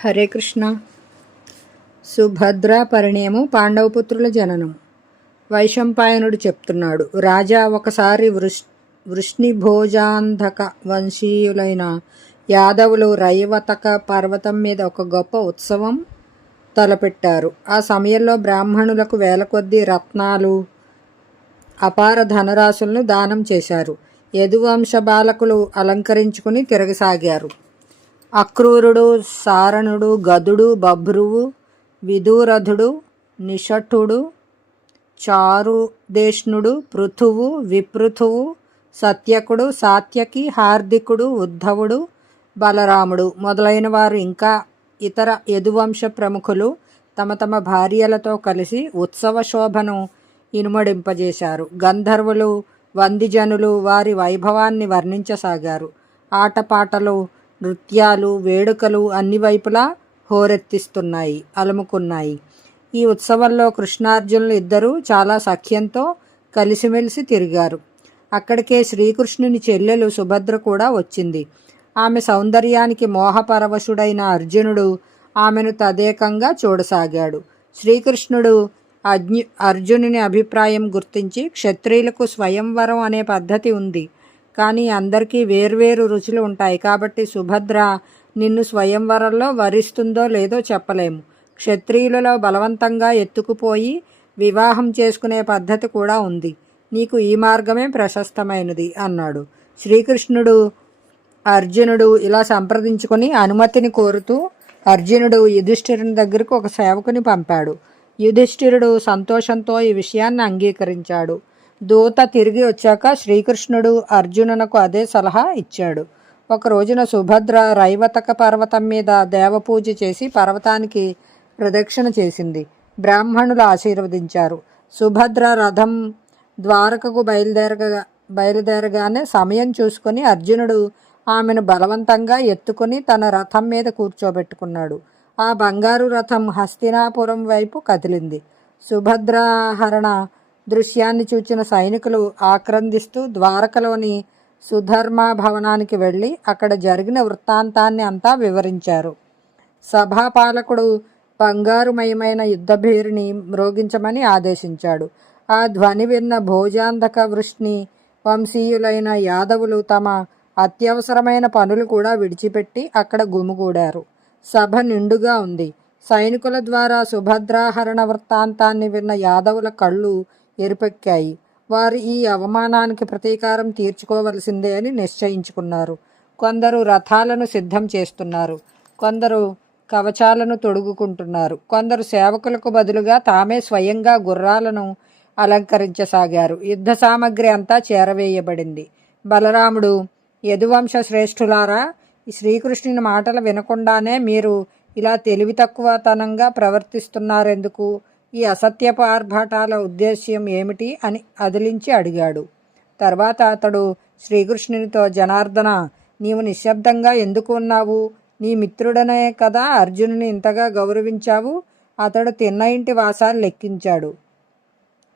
హరే కృష్ణ. సుభద్ర పరిణయము, పాండవపుత్రుల జననం. వైశంపాయనుడు చెప్తున్నాడు. రాజా, ఒకసారి వృష్ణిభోజాంధక వంశీయులైన యాదవులు రైవతక పర్వతం మీద ఒక గొప్ప ఉత్సవం తలపెట్టారు. ఆ సమయంలో బ్రాహ్మణులకు వేల కొద్దీ రత్నాలు, అపార ధనరాశులను దానం చేశారు. యదువంశ బాలకులు అలంకరించుకుని తిరగసాగారు. అక్రూరుడు, సారణుడు, గదుడు, బభ్రువు, విదూరథుడు, నిషఠుడు, చారుదేష్ణుడు, పృథువు, విపృథువు, సత్యకుడు, సాత్యకి, హార్దికుడు, ఉద్ధవుడు, బలరాముడు మొదలైన వారు ఇంకా ఇతర యదువంశ ప్రముఖులు తమ తమ భార్యలతో కలిసి ఉత్సవ శోభను ఇనుమడింపజేశారు. గంధర్వులు, వందిజనులు వారి వైభవాన్ని వర్ణించసాగారు. ఆటపాటలు, నృత్యాలు, వేడుకలు అన్ని వైపులా హోరెత్తిస్తున్నాయి, అలుముకున్నాయి. ఈ ఉత్సవంలో కృష్ణార్జునులు ఇద్దరూ చాలా సఖ్యంతో కలిసిమెలిసి తిరిగారు. అక్కడికే శ్రీకృష్ణుని చెల్లెలు సుభద్ర కూడా వచ్చింది. ఆమె సౌందర్యానికి మోహపరవశుడైన అర్జునుడు ఆమెను తదేకంగా చూడసాగాడు. శ్రీకృష్ణుడు అర్జునుని అభిప్రాయం గుర్తించి, క్షత్రియులకు స్వయంవరం అనే పద్ధతి ఉంది, కానీ అందరికీ వేర్వేరు రుచులు ఉంటాయి. కాబట్టి సుభద్ర నిన్ను స్వయంవరంలో వరిస్తుందో లేదో చెప్పలేము. క్షత్రియులలో బలవంతంగా ఎత్తుకుపోయి వివాహం చేసుకునే పద్ధతి కూడా ఉంది. నీకు ఈ మార్గమే ప్రశస్తమైనది అన్నాడు. శ్రీకృష్ణుడు అర్జునుడు ఇలా సంప్రదించుకొని అనుమతిని కోరుతూ అర్జునుడు యుధిష్ఠిరుని దగ్గరకు ఒక సేవకుని పంపాడు. యుధిష్ఠిరుడు సంతోషంతో ఈ విషయాన్ని అంగీకరించాడు. దూత తిరిగి వచ్చాక శ్రీకృష్ణుడు అర్జునునకు అదే సలహా ఇచ్చాడు. ఒక రోజున సుభద్ర రైవతక పర్వతం మీద దేవపూజ చేసి పర్వతానికి ప్రదక్షిణ చేసింది. బ్రాహ్మణులు ఆశీర్వదించారు. సుభద్ర రథం ద్వారకకు బయలుదేరగానే సమయం చూసుకొని అర్జునుడు ఆమెను బలవంతంగా ఎత్తుకొని తన రథం మీద కూర్చోబెట్టుకున్నాడు. ఆ బంగారు రథం హస్తినాపురం వైపు కదిలింది. సుభద్రాహరణ దృశ్యాన్ని చూచిన సైనికులు ఆక్రందిస్తూ ద్వారకలోని సుధర్మ భవనానికి వెళ్ళి అక్కడ జరిగిన వృత్తాంతాన్ని అంతా వివరించారు. సభాపాలకుడు బంగారుమయమైన యుద్ధభేరిని మ్రోగించమని ఆదేశించాడు. ఆ ధ్వని విన్న భోజాంధక వృష్ణి వంశీయులైన యాదవులు తమ అత్యవసరమైన పనులు కూడా విడిచిపెట్టి అక్కడ గుమిగూడారు. సభ నిండుగా ఉంది. సైనికుల ద్వారా సుభద్రాహరణ వృత్తాంతాన్ని విన్న యాదవుల కళ్ళు ఎరుపెక్కాయి. వారు ఈ అవమానానికి ప్రతీకారం తీర్చుకోవలసిందే అని నిశ్చయించుకున్నారు. కొందరు రథాలను సిద్ధం చేస్తున్నారు, కొందరు కవచాలను తొడుగుకుంటున్నారు, కొందరు సేవకులకు బదులుగా తామే స్వయంగా గుర్రాలను అలంకరించసాగారు. యుద్ధ సామగ్రి అంతా చేరవేయబడింది. బలరాముడు, యదువంశ శ్రేష్ఠులారా, ఈ శ్రీకృష్ణుని మాటలు వినకుండానే మీరు ఇలా తెలివి తక్కువతనంగా ప్రవర్తిస్తున్నారెందుకు? ఈ అసత్యపు ఆర్భాటాల ఉద్దేశ్యం ఏమిటి అని అదిలించి అడిగాడు. తర్వాత అతడు శ్రీకృష్ణునితో, జనార్దన, నీవు నిశ్శబ్దంగా ఎందుకు ఉన్నావు? నీ మిత్రుడనే కదా అర్జునుని ఇంతగా గౌరవించావు. అతడు తిన్న ఇంటి వాసాలు లెక్కించాడు.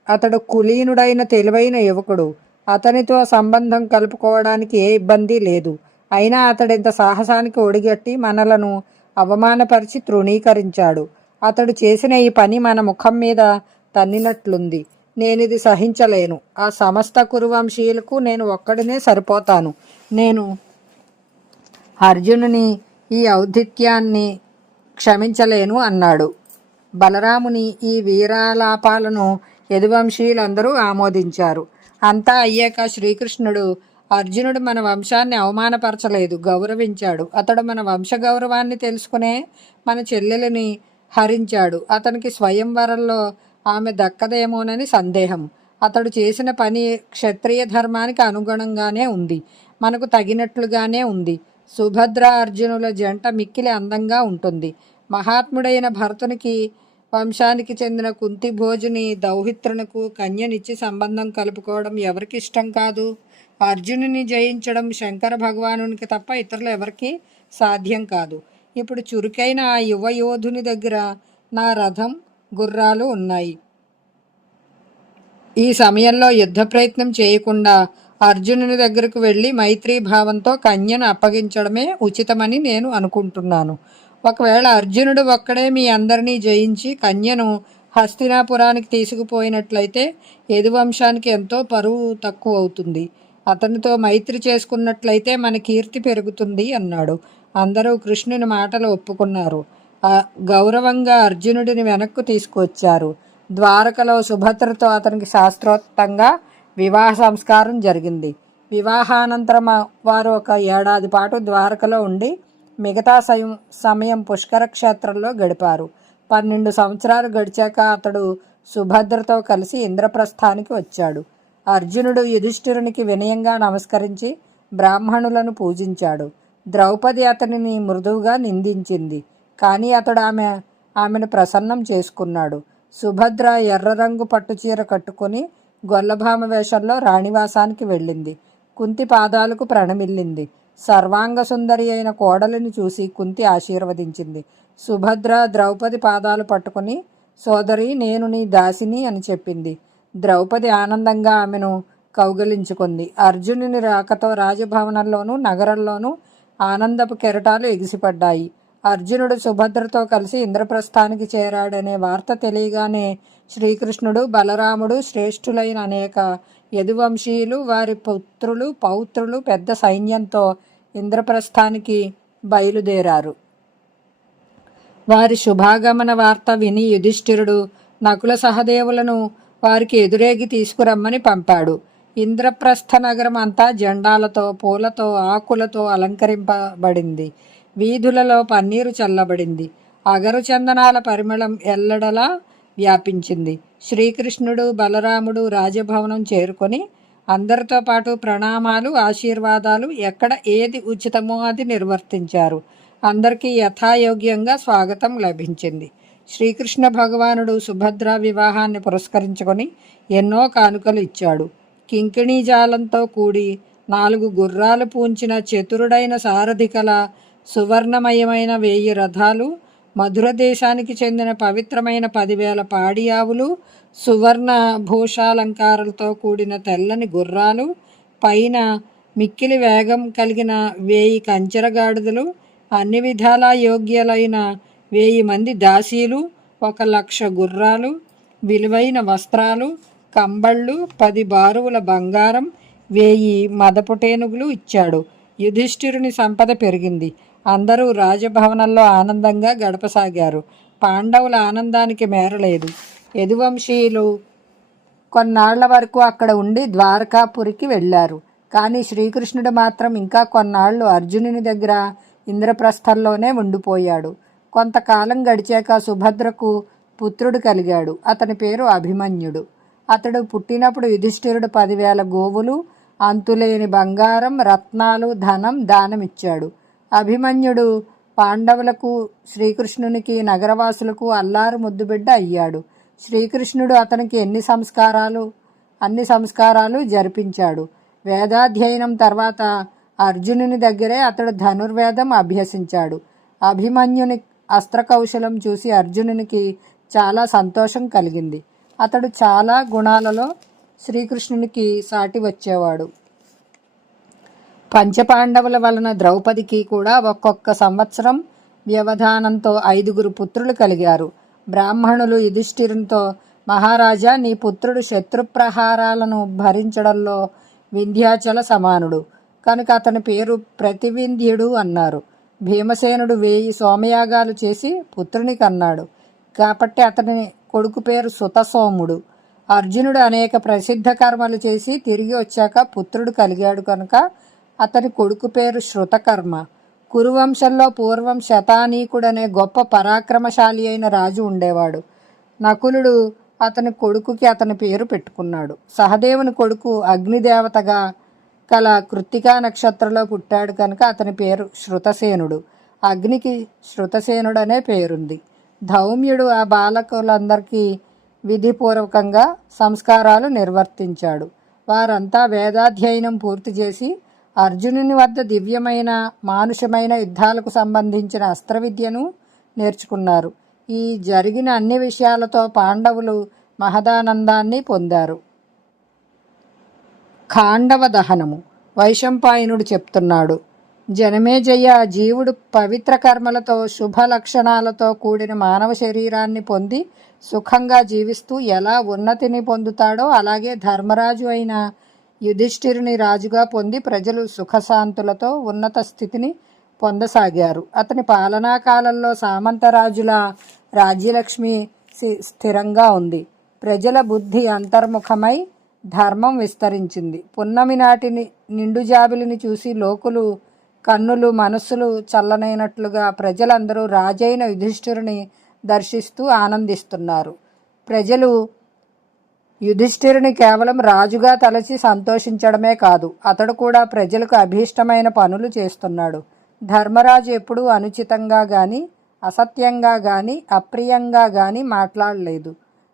అతడు కులీనుడైన తెలివైన యువకుడు. అతనితో సంబంధం కలుపుకోవడానికి ఏ ఇబ్బంది లేదు. అయినా అతడింత సాహసానికి ఒడిగట్టి మనలను అవమానపరిచి తృణీకరించాడు. అతడు చేసిన ఈ పని మన ముఖం మీద తన్నినట్లుంది. నేనిది సహించలేను. ఆ సమస్త కురువంశీయులకు నేను ఒక్కడినే సరిపోతాను. నేను అర్జునుని ఈ ఔద్ధిత్యాన్ని క్షమించలేను అన్నాడు. బలరాముని ఈ వీరాలాపాలను యదువంశీయులందరూ ఆమోదించారు. అంతా అయ్యాక శ్రీకృష్ణుడు, అర్జునుడు మన వంశాన్ని అవమానపరచలేదు, గౌరవించాడు. అతడు మన వంశ గౌరవాన్ని తెలుసుకునే మన చెల్లెలిని హరించాడు. అతనికి స్వయంవరంలో ఆమె దక్కదేమోనని సందేహం. అతడు చేసిన పని క్షత్రియ ధర్మానికి అనుగుణంగానే ఉంది, మనకు తగినట్లుగానే ఉంది. సుభద్ర అర్జునుల జంట మిక్కిలి అందంగా ఉంటుంది. మహాత్ముడైన భరతునికి వంశానికి చెందిన కుంతి భోజుని దౌహిత్రునకు కన్యనిచ్చి సంబంధం కలుపుకోవడం ఎవరికి ఇష్టం కాదు? అర్జునుని జయించడం శంకర భగవానునికి తప్ప ఇతరులు ఎవరికి సాధ్యం కాదు. ఇప్పుడు చురుకైన ఆ యువ యోధుని దగ్గర నా రథం, గుర్రాలు ఉన్నాయి. ఈ సమయంలో యుద్ధ ప్రయత్నం చేయకుండా అర్జునుని దగ్గరకు వెళ్ళి మైత్రీ భావంతో కన్యను అప్పగించడమే ఉచితమని నేను అనుకుంటున్నాను. ఒకవేళ అర్జునుడు ఒక్కడే మీ అందరినీ జయించి కన్యను హస్తినాపురానికి తీసుకుపోయినట్లయితే యదువంశానికి ఎంతో పరువు తక్కువ అవుతుంది. అతనితో మైత్రి చేసుకున్నట్లయితే మన కీర్తి పెరుగుతుంది అన్నాడు. అందరూ కృష్ణుని మాటలు ఒప్పుకున్నారు. గౌరవంగా అర్జునుడిని వెనక్కు తీసుకువచ్చారు. ద్వారకలో సుభద్రతో అతనికి శాస్త్రోక్తంగా వివాహ సంస్కారం జరిగింది. వివాహానంతరం వారు ఒక ఏడాది పాటు ద్వారకలో ఉండి మిగతా సమయం పుష్కర క్షేత్రంలో గడిపారు. 12 సంవత్సరాలు గడిచాక అతడు సుభద్రతో కలిసి ఇంద్రప్రస్థానికి వచ్చాడు. అర్జునుడు యుధిష్ఠిరునికి వినయంగా నమస్కరించి బ్రాహ్మణులను పూజించాడు. ద్రౌపది అతనిని మృదువుగా నిందించింది, కానీ అతడు ఆమెను ప్రసన్నం చేసుకున్నాడు. సుభద్ర ఎర్ర రంగు పట్టుచీర కట్టుకుని గొల్లభామ వేషంలో రాణివాసానికి వెళ్ళింది. కుంతి పాదాలకు ప్రణమిల్లింది. సర్వాంగ సుందరి అయిన కోడలిని చూసి కుంతి ఆశీర్వదించింది. సుభద్ర ద్రౌపది పాదాలు పట్టుకుని, సోదరి, నేను నీ దాసిని అని చెప్పింది. ద్రౌపది ఆనందంగా ఆమెను కౌగిలించుకుంది. అర్జునుని రాకతో రాజభవనంలోనూ నగరంలోనూ ఆనందపు కెరటాలు ఎగిసిపడ్డాయి. అర్జునుడు సుభద్రతో కలిసి ఇంద్రప్రస్థానికి చేరాడనే వార్త తెలియగానే శ్రీకృష్ణుడు, బలరాముడు, శ్రేష్ఠులైన అనేక యదువంశీయులు, వారి పుత్రులు, పౌత్రులు పెద్ద సైన్యంతో ఇంద్రప్రస్థానికి బయలుదేరారు. వారి శుభాగమన వార్త విని యుధిష్ఠిరుడు నకుల సహదేవులను వారికి ఎదురేగి తీసుకురమ్మని పంపాడు. ఇంద్రప్రస్థ నగరం అంతా జెండాలతో, పూలతో, ఆకులతో అలంకరింపబడింది. వీధులలో పన్నీరు చల్లబడింది. అగరు చందనాల పరిమళం ఎల్లడలా వ్యాపించింది. శ్రీకృష్ణుడు, బలరాముడు రాజభవనం చేరుకొని అందరితో పాటు ప్రణామాలు, ఆశీర్వాదాలు, ఎక్కడ ఏది ఉచితమో అది నిర్వర్తించారు. అందరికీ యథాయోగ్యంగా స్వాగతం లభించింది. శ్రీకృష్ణ భగవానుడు సుభద్ర వివాహాన్ని పురస్కరించుకొని ఎన్నో కానుకలు ఇచ్చాడు. కింకిణీజాలంతో కూడి 4 గుర్రాలు పూంచిన చతురుడైన సారథి కల సువర్ణమయమైన 1000 రథాలు, మధుర దేశానికి చెందిన పవిత్రమైన 10,000 పాడి ఆవులు, సువర్ణ భూషాలంకారాలతో కూడిన తెల్లని గుర్రాలు, పైన మిక్కిలి వేగం కలిగిన 1000 కంచెరగాడిదలు, అన్ని విధాలా యోగ్యులైన 1000 మంది దాసీలు, 1,00,000 గుర్రాలు, విలువైన వస్త్రాలు, కంబళ్ళు, 10 బారువుల బంగారం, 1000 మదపుటేనుగులు ఇచ్చాడు. యుధిష్ఠిరుని సంపద పెరిగింది. అందరూ రాజభవనంలో ఆనందంగా గడపసాగారు. పాండవుల ఆనందానికి మేరలేదు. యదువంశీయులు కొన్నాళ్ల వరకు అక్కడ ఉండి ద్వారకాపురికి వెళ్ళారు. కానీ శ్రీకృష్ణుడు మాత్రం ఇంకా కొన్నాళ్ళు అర్జునుని దగ్గర ఇంద్రప్రస్థంలోనే ఉండిపోయాడు. కొంతకాలం గడిచాక సుభద్రకు పుత్రుడు కలిగాడు. అతని పేరు అభిమన్యుడు. అతడు పుట్టినప్పుడు యుధిష్ఠిరుడు 10,000 గోవులు, అంతులేని బంగారం, రత్నాలు, ధనం దానమిచ్చాడు. అభిమన్యుడు పాండవులకు, శ్రీకృష్ణునికి, నగరవాసులకు అల్లారు ముద్దుబిడ్డ అయ్యాడు. శ్రీకృష్ణుడు అతనికి అన్ని సంస్కారాలు జరిపించాడు. వేదాధ్యయనం తర్వాత అర్జునుని దగ్గరే అతడు ధనుర్వేదం అభ్యసించాడు. అభిమన్యుని అస్త్రకౌశలం చూసి అర్జునునికి చాలా సంతోషం కలిగింది. అతడు చాలా గుణాలలో శ్రీకృష్ణునికి సాటి వచ్చేవాడు. పంచపాండవుల వలన ద్రౌపదికి కూడా ఒక్కొక్క సంవత్సరం వ్యవధానంతో 5 పుత్రులు కలిగారు. బ్రాహ్మణులు యుధిష్ఠిరునితో, మహారాజా, నీ పుత్రుడు శత్రుప్రహారాలను భరించడంలో వింధ్యాచల సమానుడు కనుక అతని పేరు ప్రతివింధ్యుడు అన్నారు. భీమసేనుడు 1000 సోమయాగాలు చేసి పుత్రుని కన్నాడు కాబట్టి అతని కొడుకు పేరు సుతసోముడు. అర్జునుడు అనేక ప్రసిద్ధ కర్మలు చేసి తిరిగి వచ్చాక పుత్రుడు కలిగాడు కనుక అతని కొడుకు పేరు శృతకర్మ. కురువంశంలో పూర్వం శతానీకుడనే గొప్ప పరాక్రమశాలి అయిన రాజు ఉండేవాడు. నకులుడు అతని కొడుకుకి అతని పేరు పెట్టుకున్నాడు. సహదేవుని కొడుకు అగ్నిదేవతగా కల కృత్తికా నక్షత్రంలో పుట్టాడు కనుక అతని పేరు శృతసేనుడు. అగ్నికి శృతసేనుడు అనే పేరుంది. ధౌమ్యుడు ఆ బాలకులందరికీ విధిపూర్వకంగా సంస్కారాలు నిర్వర్తించాడు. వారంతా వేదాధ్యయనం పూర్తి చేసి అర్జునుని వద్ద దివ్యమైన, మానుషమైన యుద్ధాలకు సంబంధించిన అస్త్ర విద్యను నేర్చుకున్నారు. ఈ జరిగిన అన్ని విషయాలతో పాండవులు మహదానందాన్ని పొందారు. ఖాండవ దహనము. వైశంపాయనుడు చెప్తున్నాడు. జనమేజయ జీవుడు పవిత్ర కర్మలతో శుభ లక్షణాలతో కూడిన మానవ శరీరాన్ని పొంది సుఖంగా జీవిస్తూ ఎలా ఉన్నతిని పొందుతాడో అలాగే ధర్మరాజు అయిన యుధిష్ఠిరుని రాజుగా పొంది ప్రజలు సుఖశాంతులతో ఉన్నత స్థితిని పొందసాగారు. అతని పాలనా కాలంలో సామంతరాజుల రాజ్యలక్ష్మి స్థిరంగా ఉంది. ప్రజల బుద్ధి అంతర్ముఖమై ధర్మం విస్తరించింది. పున్నమి నాటి నిండు జాబిలిని చూసి లోకులు కన్నులు మనస్సులు చల్లనైనట్లుగా ప్రజలందరూ రాజైన యుధిష్ఠిరుని దర్శిస్తూ ఆనందిస్తున్నారు. ప్రజలు యుధిష్ఠిరుని కేవలం రాజుగా తలచి సంతోషించడమే కాదు, అతడు కూడా ప్రజలకు అభీష్టమైన పనులు చేస్తున్నాడు. ధర్మరాజు ఎప్పుడూ అనుచితంగా కానీ అసత్యంగా కానీ అప్రియంగా కానీ మాట్లాడలేదు.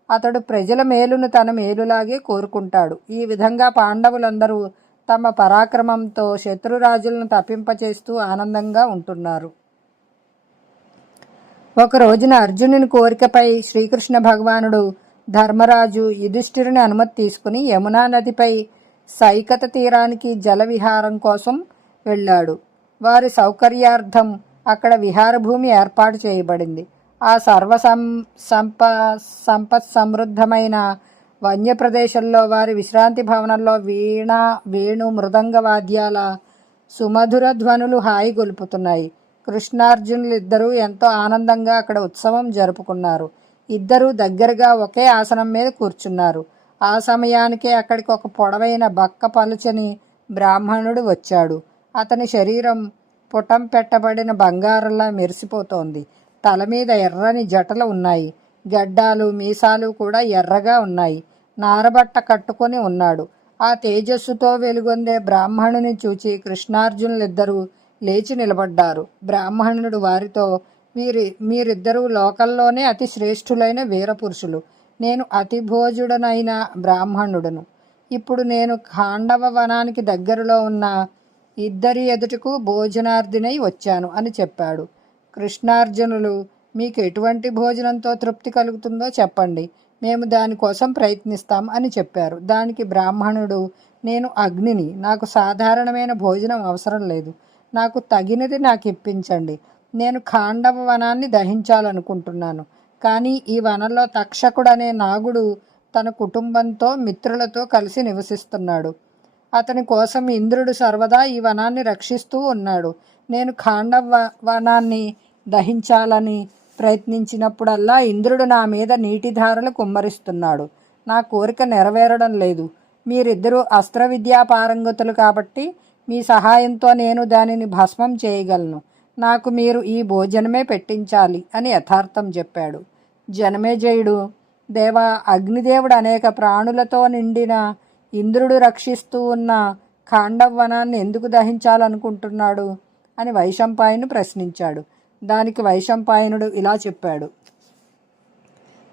అతడు ప్రజల మేలును తన మేలులాగే కోరుకుంటాడు. ఈ విధంగా పాండవులందరూ తమ పరాక్రమంతో శత్రురాజులను తప్పింపచేస్తూ ఆనందంగా ఉంటున్నారు. ఒక రోజున అర్జునుని కోరికపై శ్రీకృష్ణ భగవానుడు ధర్మరాజు యుధిష్ఠిరుని అనుమతి తీసుకుని యమునా నదిపై సైకత తీరానికి జల విహారం కోసం వెళ్ళాడు. వారి సౌకర్యార్థం అక్కడ విహారభూమి ఏర్పాటు చేయబడింది. ఆ సంపత్ సమృద్ధమైన వన్య ప్రదేశంలో వారి విశ్రాంతి భవనంలో వేణు మృదంగ వాద్యాల సుమధుర ధ్వనులు హాయి గొలుపుతున్నాయి. కృష్ణార్జునులు ఇద్దరూ ఎంతో ఆనందంగా అక్కడ ఉత్సవం జరుపుకున్నారు. ఇద్దరూ దగ్గరగా ఒకే ఆసనం మీద కూర్చున్నారు. ఆ సమయానికే అక్కడికి ఒక పొడవైన బక్క పలుచని బ్రాహ్మణుడు వచ్చాడు. అతని శరీరం పుటం పెట్టబడిన బంగారంలా మెరిసిపోతోంది. తల మీద ఎర్రని జటలు ఉన్నాయి. గడ్డాలు మీసాలు కూడా ఎర్రగా ఉన్నాయి. నారబట్ట కట్టుకొని ఉన్నాడు. ఆ తేజస్సుతో వెలుగొందే బ్రాహ్మణుని చూచి కృష్ణార్జునులిద్దరూ లేచి నిలబడ్డారు. బ్రాహ్మణుడు వారితో, మీరిద్దరూ లోకల్లోనే అతి శ్రేష్ఠులైన వీరపురుషులు. నేను అతి భోజుడనైన బ్రాహ్మణుడను. ఇప్పుడు నేను ఖాండవ వనానికి దగ్గరలో ఉన్న ఇద్దరి ఎదుటకు భోజనార్థినై వచ్చాను అని చెప్పాడు. కృష్ణార్జునులు, మీకు ఎటువంటి భోజనంతో తృప్తి కలుగుతుందో చెప్పండి, మేము దానికోసం ప్రయత్నిస్తాం అని చెప్పారు. దానికి బ్రాహ్మణుడు, నేను అగ్నిని, నాకు సాధారణమైన భోజనం అవసరం లేదు. నాకు తగినది నాకు ఇప్పించండి. నేను ఖాండవ వనాన్ని దహించాలనుకుంటున్నాను. కానీ ఈ వనంలో తక్షకుడు అనే నాగుడు తన కుటుంబంతో మిత్రులతో కలిసి నివసిస్తున్నాడు. అతని కోసం ఇంద్రుడు సర్వదా ఈ వనాన్ని రక్షిస్తూ ఉన్నాడు. నేను ఖాండవ వనాన్ని దహించాలని ప్రయత్నించినప్పుడల్లా ఇంద్రుడు నా మీద నీటిధారలు కుమ్మరిస్తున్నాడు. నా కోరిక నెరవేరడం లేదు. మీరిద్దరూ అస్త్ర విద్యా పారంగతులు కాబట్టి మీ సహాయంతో నేను దానిని భస్మం చేయగలను. నాకు మీరు ఈ భోజనమే పెట్టించాలి అని యథార్థం చెప్పాడు. జనమేజయుడు, దేవా, అగ్నిదేవుడు అనేక ప్రాణులతో నిండిన ఇంద్రుడు రక్షిస్తూ ఉన్న ఖాండవ వనాన్ని ఎందుకు దహించాలనుకుంటున్నాడు అని వైశంపాయను ప్రశ్నించాడు. దానికి వైశంపాయనుడు ఇలా చెప్పాడు.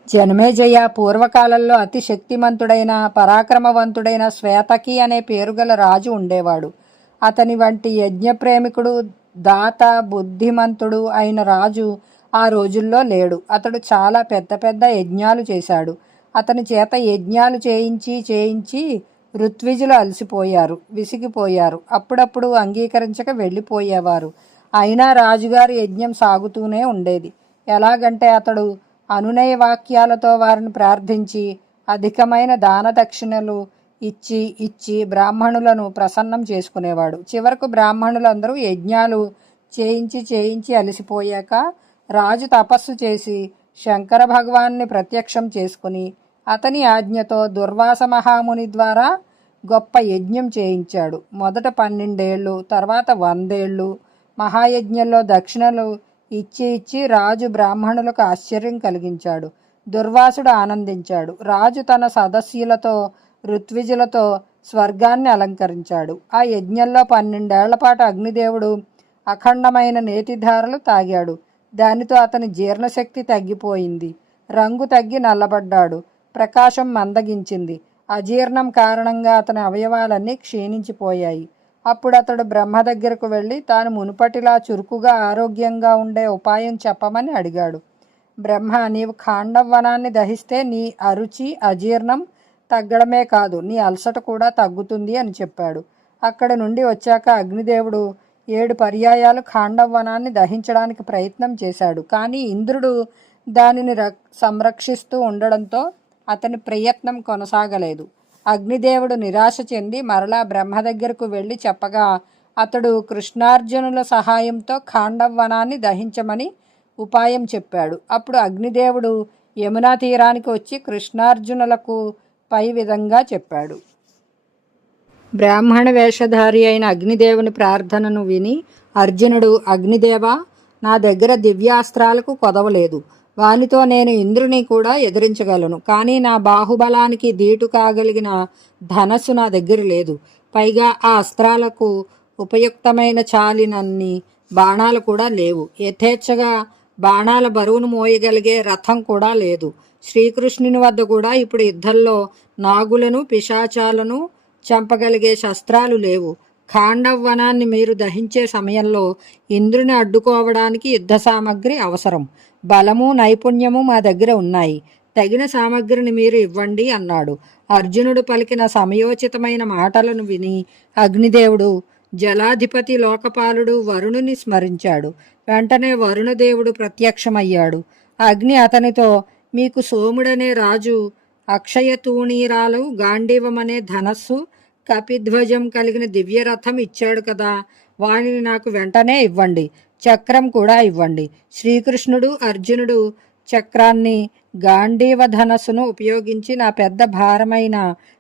జనమేజయ, పూర్వకాలంలో అతి శక్తిమంతుడైన పరాక్రమవంతుడైన శ్వేతకి అనే పేరుగల రాజు ఉండేవాడు. అతని వంటి యజ్ఞప్రేమికుడు, దాత, బుద్ధిమంతుడు అయిన రాజు ఆ రోజుల్లో లేడు. అతడు చాలా పెద్ద పెద్ద యజ్ఞాలు చేశాడు. అతని చేత యజ్ఞాలు చేయించి ఋత్విజులు అలసిపోయారు, విసిగిపోయారు. అప్పుడప్పుడు అంగీకరించక వెళ్ళిపోయేవారు. అయినా రాజుగారి యజ్ఞం సాగుతూనే ఉండేది. ఎలాగంటే అతడు అనునయ వాక్యాలతో వారిని ప్రార్థించి అధికమైన దాన దక్షిణలు ఇచ్చి బ్రాహ్మణులను ప్రసన్నం చేసుకునేవాడు. చివరకు బ్రాహ్మణులందరూ యజ్ఞాలు చేయించి అలసిపోయాక రాజు తపస్సు చేసి శంకర భగవాన్ని ప్రత్యక్షం చేసుకుని అతని ఆజ్ఞతో దుర్వాస మహాముని ద్వారా గొప్ప యజ్ఞం చేయించాడు. మొదట 12 ఏళ్ళు, తర్వాత 100 ఏళ్ళు మహాయజ్ఞంలో దక్షిణలు ఇచ్చి రాజు బ్రాహ్మణులకు ఆశ్చర్యం కలిగించాడు. దుర్వాసుడు ఆనందించాడు. రాజు తన సదస్యులతో ఋత్విజులతో స్వర్గాన్ని అలంకరించాడు. ఆ యజ్ఞంలో 12 ఏళ్ల పాటు అగ్నిదేవుడు అఖండమైన నేతిధారలు తాగాడు. దానితో అతని జీర్ణశక్తి తగ్గిపోయింది. రంగు తగ్గి నల్లబడ్డాడు. ప్రకాశం మందగించింది. అజీర్ణం కారణంగా అతని అవయవాలన్నీ క్షీణించిపోయాయి. అప్పుడు అతడు బ్రహ్మ దగ్గరకు వెళ్ళి తాను మునుపటిలా చురుకుగా ఆరోగ్యంగా ఉండే ఉపాయం చెప్పమని అడిగాడు. బ్రహ్మ, నీవు ఖాండవ వనాన్ని దహిస్తే నీ అరుచి అజీర్ణం తగ్గడమే కాదు, నీ అలసట కూడా తగ్గుతుంది అని చెప్పాడు. అక్కడి నుండి వచ్చాక అగ్నిదేవుడు 7 పర్యాయాలు ఖాండవనాన్ని దహించడానికి ప్రయత్నం చేశాడు. కానీ ఇంద్రుడు దానిని సంరక్షిస్తూ ఉండడంతో అతని ప్రయత్నం కొనసాగలేదు. అగ్నిదేవుడు నిరాశ చెంది మరలా బ్రహ్మ దగ్గరకు వెళ్ళి చెప్పగా అతడు కృష్ణార్జునుల సహాయంతో ఖాండవనాన్ని దహించమని ఉపాయం చెప్పాడు. అప్పుడు అగ్నిదేవుడు యమునా తీరానికి వచ్చి కృష్ణార్జునులకు పై విధంగా చెప్పాడు. బ్రాహ్మణ వేషధారి అయిన అగ్నిదేవుని ప్రార్థనను విని అర్జునుడు, అగ్నిదేవా, నా దగ్గర దివ్యాస్త్రాలకు కొదవలేదు. వానితో నేను ఇంద్రుని కూడా ఎదిరించగలను. కానీ నా బాహుబలానికి దీటు కాగలిగిన ధనస్సు నా దగ్గర లేదు. పైగా ఆ అస్త్రాలకు ఉపయుక్తమైన చాలినన్ని బాణాలు కూడా లేవు. యథేచ్ఛగా బాణాల బరువును మోయగలిగే రథం కూడా లేదు. శ్రీకృష్ణుని వద్ద కూడా ఇప్పుడు యుద్ధంలో నాగులను, పిశాచాలను చంపగలిగే శస్త్రాలు లేవు. ఖాండవనాన్ని మీరు దహించే సమయంలో ఇంద్రుని అడ్డుకోవడానికి యుద్ధ సామగ్రి అవసరం. బలము, నైపుణ్యము మా దగ్గర ఉన్నాయి. తగిన సామగ్రిని మీరు ఇవ్వండి అన్నాడు. అర్జునుడు పలికిన సమయోచితమైన మాటలను విని అగ్నిదేవుడు జలాధిపతి లోకపాలుడు వరుణుని స్మరించాడు. వెంటనే వరుణదేవుడు ప్రత్యక్షమయ్యాడు. అగ్ని అతనితో, మీకు సోముడనే రాజు అక్షయ తూణీరాలు, గాంధీవమనే ధనస్సు, కపిధ్వజం కలిగిన దివ్యరథం ఇచ్చాడు కదా, వానిని నాకు వెంటనే ఇవ్వండి. చక్రం కూడా ఇవ్వండి. శ్రీకృష్ణుడు, అర్జునుడు చక్రాన్ని, గాంధీవ ధనస్సును ఉపయోగించి నా పెద్ద భారమైన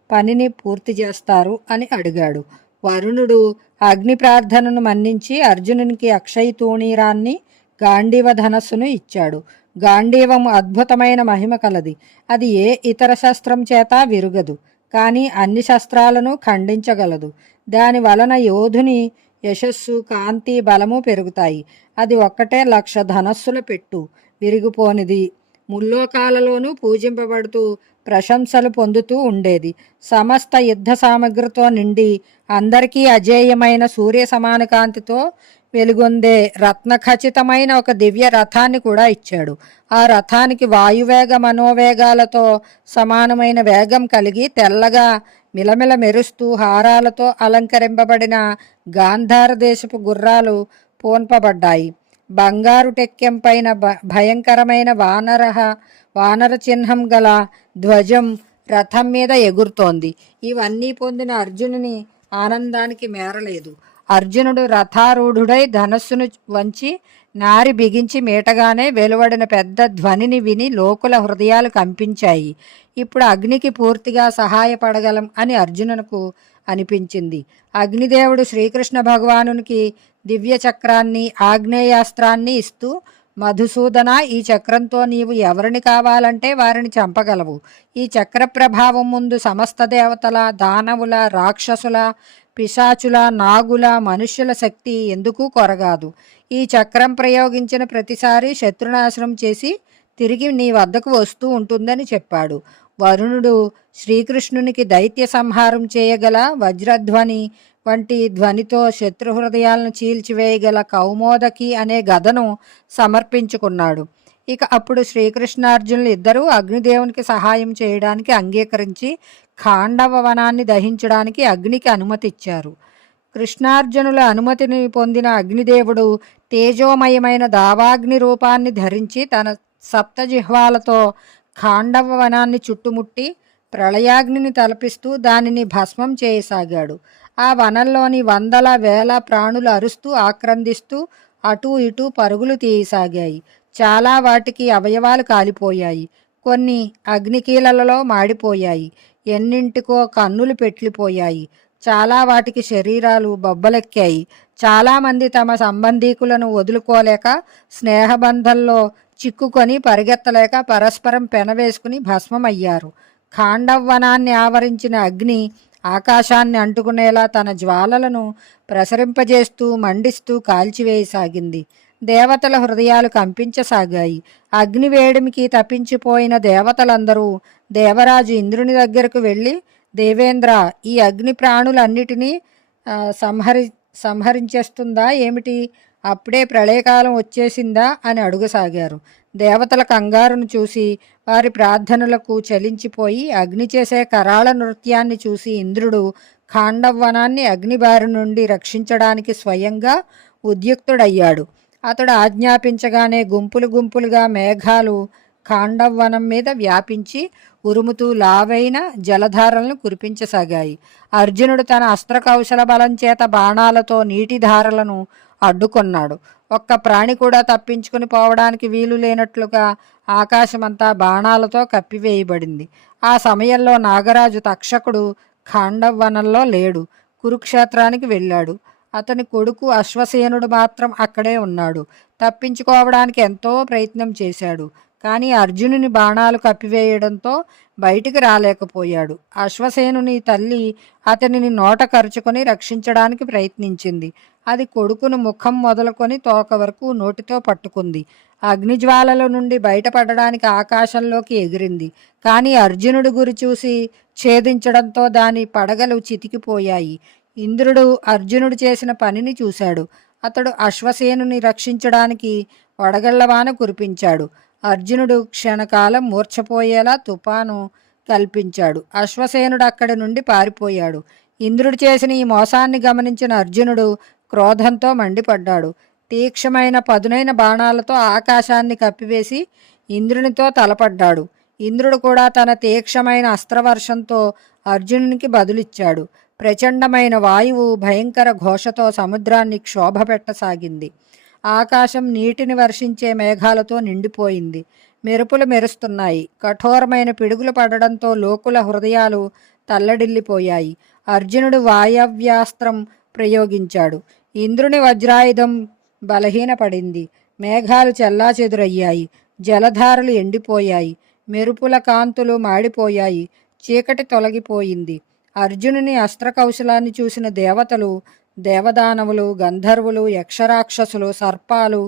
పనిని పూర్తి చేస్తారు అని అడిగాడు. వరుణుడు అగ్ని ప్రార్థనను మన్నించి అర్జునునికి అక్షయ తూణీరాన్ని, గాంధీవ ధనస్సును ఇచ్చాడు. గాంధీవం అద్భుతమైన మహిమ కలది. అది ఏ ఇతర శస్త్రం చేత విరుగదు, కానీ అన్ని శస్త్రాలను ఖండించగలదు. దాని వలన యోధుని యశస్సు, కాంతి, బలము పెరుగుతాయి. అది ఒక్కటే 1,00,000 ధనస్సుల పెట్టు, విరిగిపోనిది. ముల్లోకాలలోనూ పూజింపబడుతూ ప్రశంసలు పొందుతూ ఉండేది. సమస్త యుద్ధ సామగ్రితో నిండి అందరికీ అజేయమైన సూర్య సమాన కాంతితో వెలుగొందే రత్నఖచితమైన ఒక దివ్య రథాన్ని కూడా ఇచ్చాడు. ఆ రథానికి వాయువేగ మనోవేగాలతో సమానమైన వేగం కలిగి తెల్లగా మిలమిల మెరుస్తూ హారాలతో అలంకరింపబడిన గాంధార దేశపు గుర్రాలు పోన్పబడ్డాయి. బంగారు టెక్కెం పైన భయంకరమైన వానర చిహ్నం గల ధ్వజం రథం మీద ఎగురుతోంది. ఇవన్నీ పొందిన అర్జునుని ఆనందానికి మేరలేదు. అర్జునుడు రథారూఢుడై ధనస్సును వంచి నారి బిగించి మీటగానే వెలువడిన పెద్ద ధ్వనిని విని లోకుల హృదయాలు కంపించాయి. ఇప్పుడు అగ్నికి పూర్తిగా సహాయపడగలం అని అర్జునునకు అనిపించింది. అగ్నిదేవుడు శ్రీకృష్ణ భగవానునికి దివ్య చక్రాన్ని, ఆగ్నేయాస్త్రాన్ని ఇస్తూ, మధుసూదన, ఈ చక్రంతో నీవు ఎవరిని కావాలంటే వారిని చంపగలవు. ఈ చక్ర ప్రభావం ముందు సమస్త దేవతల, దానవుల, రాక్షసుల, పిశాచుల, నాగుల, మనుష్యుల శక్తి ఎందుకు కొరగాదు. ఈ చక్రం ప్రయోగించిన ప్రతిసారి శత్రునాశనం చేసి తిరిగి నీ వద్దకు వస్తూ ఉంటుందని చెప్పాడు. వరుణుడు శ్రీకృష్ణునికి దైత్య సంహారం చేయగల వజ్రధ్వని వంటి ధ్వనితో శత్రు హృదయాలను చీల్చివేయగల కౌమోదకి అనే గదను సమర్పించుకున్నాడు. ఇక అప్పుడు శ్రీకృష్ణార్జునులు ఇద్దరూ అగ్నిదేవునికి సహాయం చేయడానికి అంగీకరించి ఖాండవ వనాన్ని దహించడానికి అగ్నికి అనుమతిచ్చారు. కృష్ణార్జునుల అనుమతిని పొందిన అగ్నిదేవుడు తేజోమయమైన దావాగ్ని రూపాన్ని ధరించి తన సప్తజిహ్వాలతో ఖాండవ వనాన్ని చుట్టుముట్టి ప్రళయాగ్నిని తలపిస్తూ దానిని భస్మం చేయసాగాడు. ఆ వనంలోని వందల వేల ప్రాణులు అరుస్తూ ఆక్రందిస్తూ అటూ ఇటూ పరుగులు తీయసాగాయి. చాలా వాటికి అవయవాలు కాలిపోయాయి. కొన్ని అగ్నికీలలలో మాడిపోయాయి. ఎన్నింటికో కన్నులు పెట్లిపోయాయి. చాలా వాటికి శరీరాలు బొబ్బలెక్కాయి. చాలామంది తమ సంబంధీకులను వదులుకోలేక స్నేహబంధంలో చిక్కుకొని పరిగెత్తలేక పరస్పరం పెనవేసుకుని భస్మమయ్యారు. ఖాండవనాన్ని ఆవరించిన అగ్ని ఆకాశాన్ని అంటుకునేలా తన జ్వాలలను ప్రసరింపజేస్తూ మండిస్తూ కాల్చివేయసాగింది. దేవతల హృదయాలు కంపించసాగాయి. అగ్ని వేడిమికి తప్పించిపోయిన దేవతలందరూ దేవరాజు ఇంద్రుని దగ్గరకు వెళ్ళి, దేవేంద్ర, ఈ అగ్ని ప్రాణులన్నిటినీ సంహరించేస్తుందా ఏమిటి? అప్పుడే ప్రళయకాలం వచ్చేసిందా అని అడుగసాగారు. దేవతల కంగారును చూసి వారి ప్రార్థనలకు చలించిపోయి అగ్ని చేసే కరాళ నృత్యాన్ని చూసి ఇంద్రుడు ఖాండవనాన్ని అగ్నిబారి నుండి రక్షించడానికి స్వయంగా ఉద్యుక్తుడయ్యాడు. అతడు ఆజ్ఞాపించగానే గుంపులు గుంపులుగా మేఘాలు ఖాండవనం మీద వ్యాపించి ఉరుముతూ లావైన జలధారలను కురిపించసాగాయి. అర్జునుడు తన అస్త్రకౌశల బలం చేత బాణాలతో నీటి ధారలను అడ్డుకొన్నాడు. ఒక్క ప్రాణి కూడా తప్పించుకుని పోవడానికి వీలు లేనట్లుగా ఆకాశమంతా బాణాలతో కప్పివేయబడింది. ఆ సమయంలో నాగరాజు తక్షకుడు ఖాండవనంలో లేడు, కురుక్షేత్రానికి వెళ్ళాడు. అతని కొడుకు అశ్వసేనుడు మాత్రం అక్కడే ఉన్నాడు. తప్పించుకోవడానికి ఎంతో ప్రయత్నం చేశాడు, కానీ అర్జునుని బాణాలు కప్పివేయడంతో బయటికి రాలేకపోయాడు. అశ్వసేనుని తల్లి అతనిని నోట కరుచుకొని రక్షించడానికి ప్రయత్నించింది. అది కొడుకును ముఖం మొదలుకొని తోక వరకు నోటితో పట్టుకుంది. అగ్నిజ్వాలల నుండి బయటపడడానికి ఆకాశంలోకి ఎగిరింది. కానీ అర్జునుడి గురి చూసి ఛేదించడంతో దాని పడగలు చితికిపోయాయి. ఇంద్రుడు అర్జునుడు చేసిన పనిని చూశాడు. అతడు అశ్వసేనుని రక్షించడానికి వడగళ్లవాన కురిపించాడు. అర్జునుడు క్షణకాలం మూర్ఛపోయేలా తుపాను కల్పించాడు. అశ్వసేనుడు అక్కడి నుండి పారిపోయాడు. ఇంద్రుడు చేసిన ఈ మోసాన్ని గమనించిన అర్జునుడు క్రోధంతో మండిపడ్డాడు. తీక్షమైన పదునైన బాణాలతో ఆకాశాన్ని కప్పివేసి ఇంద్రునితో తలపడ్డాడు. ఇంద్రుడు కూడా తన తీక్షమైన అస్త్రవర్షంతో అర్జునునికి బదులిచ్చాడు. ప్రచండమైన వాయువు భయంకర ఘోషతో సముద్రాన్ని క్షోభపెట్టసాగింది. ఆకాశం నీటిని వర్షించే మేఘాలతో నిండిపోయింది. మెరుపులు మెరుస్తున్నాయి. కఠోరమైన పిడుగులు పడడంతో లోకుల హృదయాలు తల్లడిల్లిపోయాయి. అర్జునుడు వాయవ్యాస్త్రం ప్రయోగించాడు. ఇంద్రుని వజ్రాయుధం బలహీనపడింది. మేఘాలు చెల్లాచెదురయ్యాయి. జలధారలు ఎండిపోయాయి. మెరుపుల కాంతులు మాడిపోయాయి. చీకటి తొలగిపోయింది. అర్జునుని అస్త్రకౌశలాన్ని చూసిన దేవతలు, దేవదానవులు, గంధర్వులు, యక్షరాక్షసులు, సర్పాలు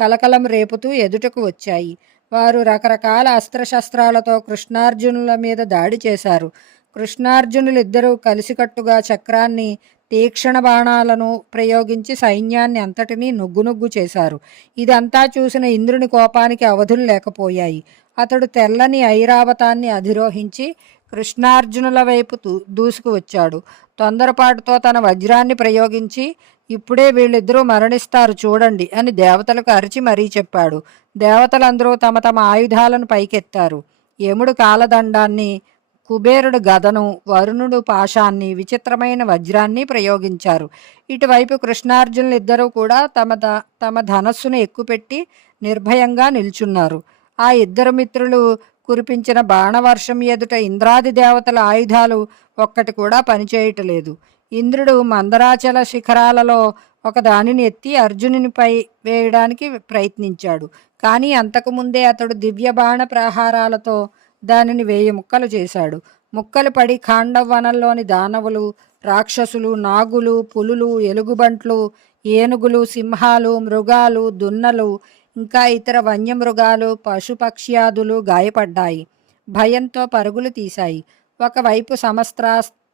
కలకలం రేపుతూ ఎదుటకు వచ్చాయి. వారు రకరకాల అస్త్రశస్త్రాలతో కృష్ణార్జునుల మీద దాడి చేశారు. కృష్ణార్జునులిద్దరూ కలిసికట్టుగా చక్రాన్ని, తీక్షణ బాణాలను ప్రయోగించి సైన్యాన్ని అంతటినీ నుగ్గునుగ్గు చేశారు. ఇదంతా చూసిన ఇంద్రుని కోపానికి అవధులు లేకపోయాయి. అతడు తెల్లని ఐరావతాన్ని అధిరోహించి కృష్ణార్జునుల వైపు దూసుకువచ్చాడు. తొందరపాటుతో తన వజ్రాన్ని ప్రయోగించి, ఇప్పుడే వీళ్ళిద్దరూ మరణిస్తారు చూడండి అని దేవతలకు అరిచి మరీ చెప్పాడు. దేవతలందరూ తమ తమ ఆయుధాలను పైకెత్తారు. యముడు కాలదండాన్ని, కుబేరుడు గదను, వరుణుడు పాశాన్ని, విచిత్రమైన వజ్రాన్ని ప్రయోగించారు. ఇటువైపు కృష్ణార్జునులిద్దరూ కూడా తమ ధనస్సును ఎక్కుపెట్టి నిర్భయంగా నిల్చున్నారు. ఆ ఇద్దరు మిత్రులు కురిపించిన బాణవర్షం ఎదుట ఇంద్రాది దేవతల ఆయుధాలు ఒక్కటి కూడా పనిచేయటలేదు. ఇంద్రుడు మందరాచల శిఖరాలలో ఒక దానిని ఎత్తి అర్జునునిపై వేయడానికి ప్రయత్నించాడు. కానీ అంతకుముందే అతడు దివ్య బాణ ప్రహారాలతో దానిని 1000 ముక్కలు చేశాడు. ముక్కలు పడి ఖాండవనంలోని దానవులు, రాక్షసులు, నాగులు, పులులు, ఎలుగుబంట్లు, ఏనుగులు, సింహాలు, మృగాలు, దున్నలు, ఇంకా ఇతర వన్యమృగాలు, పశుపక్ష్యాదులు గాయపడ్డాయి. భయంతో పరుగులు తీశాయి. ఒకవైపు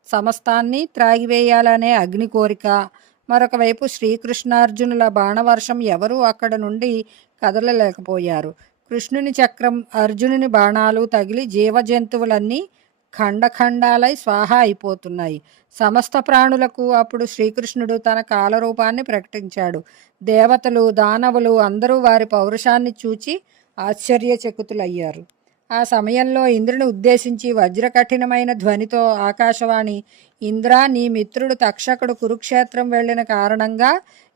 సమస్తాన్ని త్రాగివేయాలనే అగ్ని కోరిక, మరొకవైపు శ్రీకృష్ణార్జునుల బాణవర్షం ఎవరూ అక్కడ నుండి కదలలేకపోయారు. కృష్ణుని చక్రం, అర్జునుని బాణాలు తగిలి జీవజంతువులన్నీ ఖండఖండాలై స్వాహ అయిపోతున్నాయి. సమస్త ప్రాణులకు అప్పుడు శ్రీకృష్ణుడు తన కాలరూపాన్ని ప్రకటించాడు. దేవతలు, దానవులు అందరూ వారి పౌరుషాన్ని చూచి ఆశ్చర్యచకితులయ్యారు. ఆ సమయంలో ఇంద్రుని ఉద్దేశించి వజ్రకఠినమైన ధ్వనితో ఆకాశవాణి, ఇంద్రా, నీ మిత్రుడు తక్షకుడు కురుక్షేత్రం వెళ్ళిన కారణంగా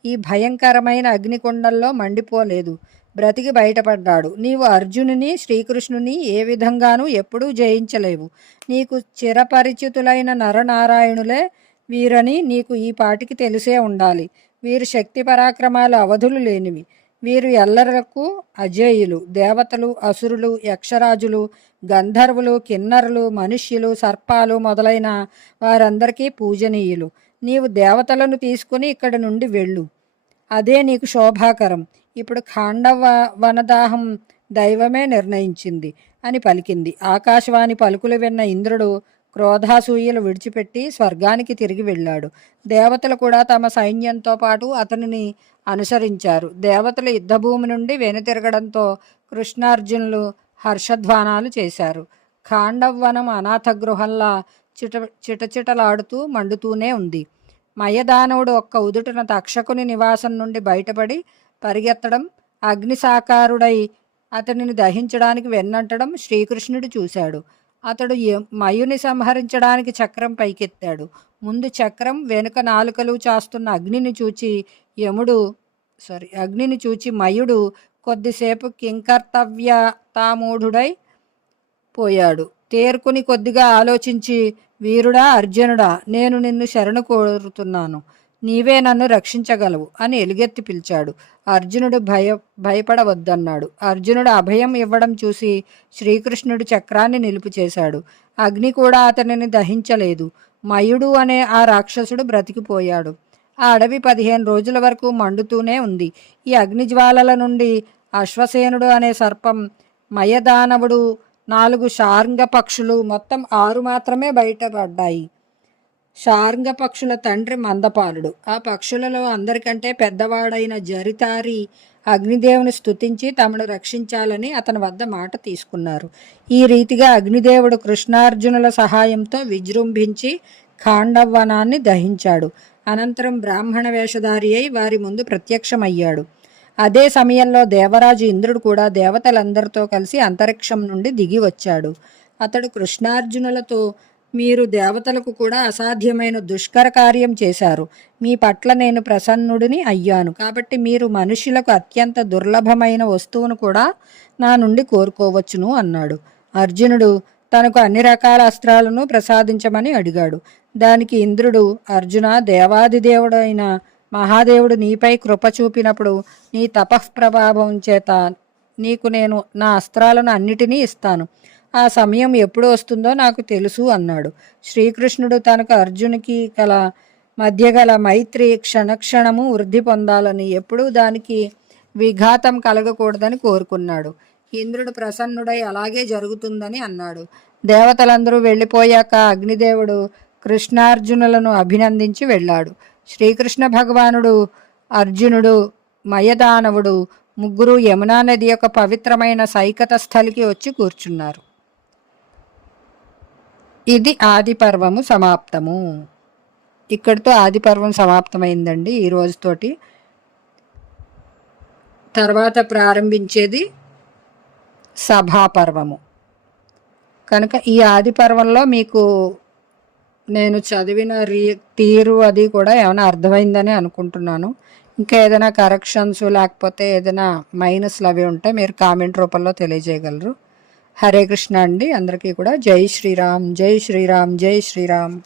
ఈ భయంకరమైన అగ్నికొండంలో మండిపోలేదు, బ్రతికి బయటపడ్డాడు. నీవు అర్జునుని, శ్రీకృష్ణుని ఏ విధంగానూ ఎప్పుడూ జయించలేవు. నీకు చిరపరిచితులైన నరనారాయణులే వీరని నీకు ఈ పాటికి తెలిసే ఉండాలి. వీరి శక్తి పరాక్రమాలు అవధులు లేనివి. వీరు ఎల్లరకు అజేయులు. దేవతలు, అసురులు, యక్షరాజులు, గంధర్వులు, కిన్నరులు, మనుష్యులు, సర్పాలు మొదలైన వారందరికీ పూజనీయులు. నీవు దేవతలను తీసుకుని ఇక్కడి నుండి వెళ్ళు. అదే నీకు శోభాకరం. ఇప్పుడు ఖాండవ వనదాహం దైవమే నిర్ణయించింది అని పలికింది. ఆకాశవాణి పలుకులు విన్న ఇంద్రుడు క్రోధాసూయలు విడిచిపెట్టి స్వర్గానికి తిరిగి వెళ్ళాడు. దేవతలు కూడా తమ సైన్యంతో పాటు అతనిని అనుసరించారు. దేవతలు యుద్ధభూమి నుండి వెనుతిరగడంతో కృష్ణార్జునులు హర్షధ్వానాలు చేశారు. ఖాండవ్వనం అనాథ గృహంలా చిటచిటలాడుతూ మండుతూనే ఉంది. మయదానవుడు ఒక్క ఉదుటన తక్షకుని నివాసం నుండి బయటపడి పరిగెత్తడం, అగ్నిసాకారుడై అతనిని దహించడానికి వెన్నంటడం శ్రీకృష్ణుడు చూశాడు. అతడు మయుని సంహరించడానికి చక్రం పైకెత్తాడు. ముందు చక్రం, వెనుక నాలుకలు చాస్తున్న అగ్నిని చూచి మయుడు కొద్దిసేపు కింకర్తవ్యతామూఢుడై పోయాడు. తేరుకుని కొద్దిగా ఆలోచించి, వీరుడా అర్జునుడా, నేను నిన్ను శరణు కోరుతున్నాను, నీవే నన్ను రక్షించగలవు అని ఎలుగెత్తి పిలిచాడు. అర్జునుడు భయపడవద్దన్నాడు. అర్జునుడు అభయం ఇవ్వడం చూసి శ్రీకృష్ణుడు చక్రాన్ని నిలుపు చేశాడు. అగ్ని కూడా అతనిని దహించలేదు. మయుడు అనే ఆ రాక్షసుడు బ్రతికిపోయాడు. ఆ అడవి 15 రోజుల వరకు మండుతూనే ఉంది. ఈ అగ్నిజ్వాలల నుండి అశ్వసేనుడు అనే సర్పం, మయదానవుడు, 4 శార్ంగ పక్షులు, మొత్తం 6 మాత్రమే బయటపడ్డాయి. శార్ంగ పక్షుల తండ్రి మందపాలుడు. ఆ పక్షులలో అందరికంటే పెద్దవాడైన జరితారి అగ్నిదేవుని స్తుతించి తమను రక్షించాలని అతని వద్ద మాట తీసుకున్నారు. ఈ రీతిగా అగ్నిదేవుడు కృష్ణార్జునుల సహాయంతో విజృంభించి ఖాండవ్వనాన్ని దహించాడు. అనంతరం బ్రాహ్మణ వేషధారి అయి వారి ముందు ప్రత్యక్షమయ్యాడు. అదే సమయంలో దేవరాజు ఇంద్రుడు కూడా దేవతలందరితో కలిసి అంతరిక్షం నుండి దిగి వచ్చాడు. అతడు కృష్ణార్జునులతో, మీరు దేవతలకు కూడా అసాధ్యమైన దుష్కర కార్యం చేశారు. మీ పట్ల నేను ప్రసన్నుడిని అయ్యాను. కాబట్టి మీరు మనుషులకు అత్యంత దుర్లభమైన వస్తువును కూడా నా నుండి కోరుకోవచ్చును అన్నాడు. అర్జునుడు తనకు అన్ని రకాల అస్త్రాలను ప్రసాదించమని అడిగాడు. దానికి ఇంద్రుడు, అర్జున, దేవాదిదేవుడైన మహాదేవుడు నీపై కృప చూపినప్పుడు నీ తపఃప్రభావం చేత నీకు నేను నా అస్త్రాలను అన్నిటినీ ఇస్తాను. ఆ సమయం ఎప్పుడు వస్తుందో నాకు తెలుసు అన్నాడు. శ్రీకృష్ణుడు తనకు అర్జునికి మధ్య గల మైత్రి క్షణక్షణము వృద్ధి పొందాలని, ఎప్పుడూ దానికి విఘాతం కలగకూడదని కోరుకున్నాడు. ఇంద్రుడు ప్రసన్నుడై అలాగే జరుగుతుందని అన్నాడు. దేవతలందరూ వెళ్ళిపోయాక అగ్నిదేవుడు కృష్ణార్జునులను అభినందించి వెళ్ళాడు. శ్రీకృష్ణ భగవానుడు, అర్జునుడు, మయదానవుడు ముగ్గురు యమునా నది యొక్క పవిత్రమైన సైకత స్థలికి వచ్చి కూర్చున్నారు. ఇది ఆది పర్వము సమాప్తము. ఇక్కడితో ఆది పర్వం సమాప్తమైందండి ఈ రోజుతోటి. తర్వాత ప్రారంభించేది సభాపర్వము. కనుక ఈ ఆది పర్వంలో మీకు నేను చదివిన తీరు అది కూడా ఏమైనా అర్థమైందని అనుకుంటున్నాను. ఇంకా ఏదైనా కరెక్షన్స్ లేకపోతే ఏదైనా మైనస్లు అవి ఉంటే మీరు కామెంట్ రూపంలో తెలియజేయగలరు. హరే కృష్ణ అండి. అందరికీ కూడా జై శ్రీరామ్, జై శ్రీరామ్, జై శ్రీరామ్.